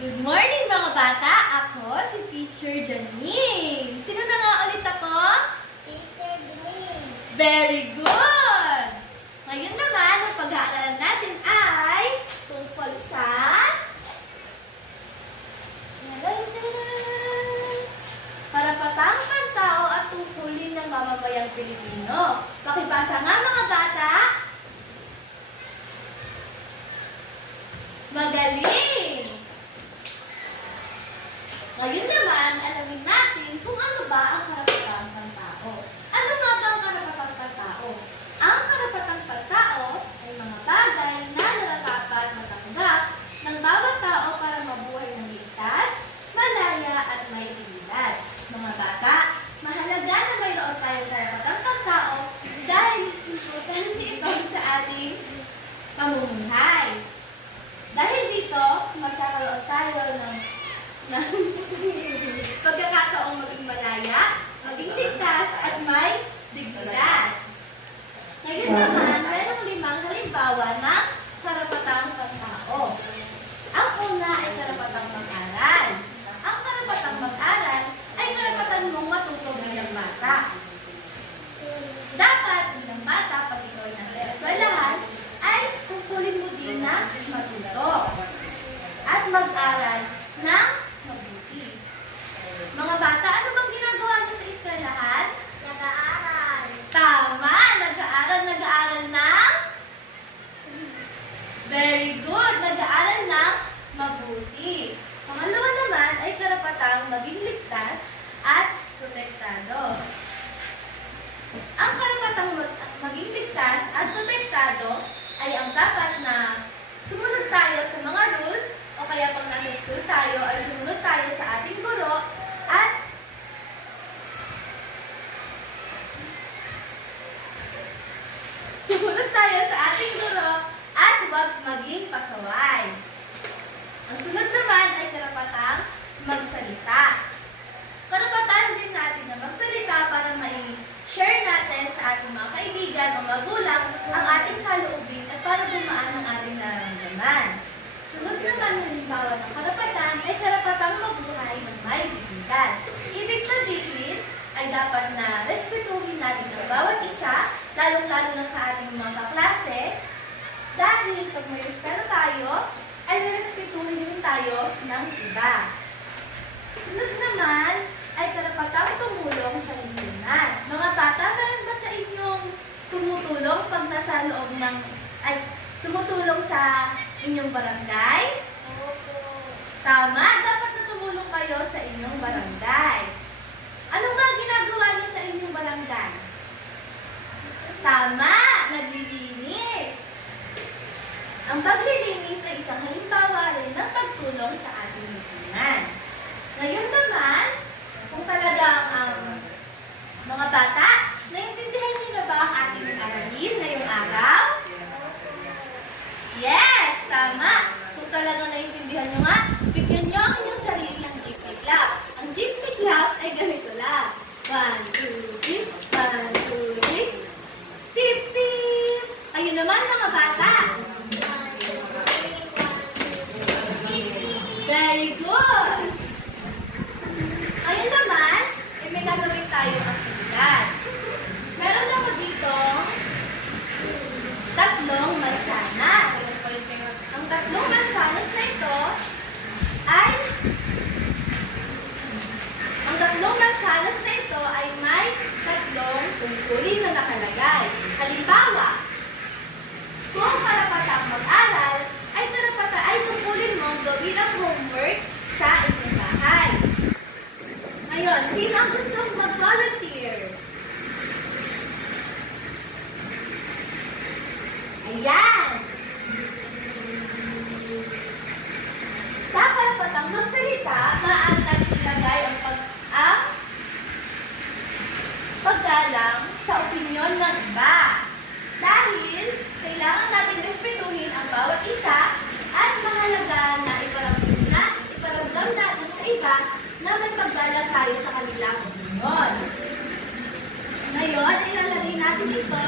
Good morning mga bata! Ako si Teacher Janine. Sino na nga ulit ako? Teacher Denise. Very good! Ngayon naman, ang pag-aaralan natin ay tungkol sa karapatang pantao at tungkulin ng mamamayang Pilipino. Pakibasa nga mga bata! Magaling! Ngayon naman, alamin natin kung ano ba ang karapatang pantao. Ano nga ba ang karapatang pantao? Ang karapatang pantao ay mga bagay na nararapat matanggap ng bawat tao para mabuhay ng ligtas, malaya at may dignidad. Mga bata, mahalaga na mayroon tayong karapatang pantao dahil importante ito sa ating pamumuhay. Dahil dito, magkakaroon tayo ng pagkakataong maging malaya, maging ligtas, at may dignidad. Ngayon naman, mayroong 5 halimbawa ng karapatang pantao. Ang una ay karapatang mag-aral. Ang karapatang mag-aral ay karapatan mong matuto bilang bata. Dapat bilang bata, pag ikaw ay nasa eskwelahan, ay tungkulin mo din na matuto at mag-aral ng mabuti. Mga bata, ano bang ginagawa niyo sa eskwelahan? Nag-aaral. Tama! Nag-aaral ng very good! Nag-aaral ng mabuti. Pangalawa naman ay karapatang maging ligtas at protektado. Ang karapatang maging ligtas at protektado ay ang dapat na sumunod tayo sa mga rules o kaya pag nasa school tayo ay sumunod tayo sa ating guro at huwag maging pasaway. Ang sunod naman ay karapatang magsalita. Karapatan din natin na magsalita para mai-share natin sa ating mga kaibigan o magulang ang ating saloobin at para gumaan ang ating nararamdaman. Sunod naman halimbawa ng karapatan ay karapatang mabuhay ng may dignidad. Ibig sabihin ay dapat na respetuhin natin ang bawat isa, lalong-lalo na sa ating mga kaklase, dahil pag may respeto tayo, ay narespetuhin din tayo ng iba. Sunod naman ay karapatang tumulong sa lipunan. Mga bata, meron ba sa inyong tumutulong pag nasa loob ng, tumutulong sa inyong barangay? Opo. Tama, dapat na tumulong kayo sa inyong barangay. Ano nga ginagawa niyo sa inyong barangay? Tama, naglilinis. Ang paglilinis ay isang halimbawa rin ng pagtulong sa ating lipunan. Ngayon naman, kung talagang mga bata, naiintindihan niyo na ba ang ating aralin ngayong araw? Yes, tama. Kung talagang naiintindihan niyo nga, bigyan niyo ang inyong sarili ng jeep clap. Ang jeep clap ay ganito lang. 1, 2, 3, 1, 2, 3, pip, pip. Ayun naman mga bata. Very good! Ayun naman, may gagawin tayong aktibidad. Meron ako dito tatlong mansanas. Ang tatlong mansanas na ito ay may tatlong tungkulin na nakalagay. Halimbawa, kung karapatang mag-aral, ay tungkulin mong gawin ang homework sa inyong bahay. Ngayon, sino ang gustong mag-volunteer? Ayan! Sa karapatang magsalita, maaari natin ilagay ang paggalang sa opinyon ng iba. Dahil kailangan natin respetuhin ang bawat isa at mahalaga na iparamdam natin sa iba na may paggalang tayo sa kanilang opinyon. Ngayon, ilalagay natin ito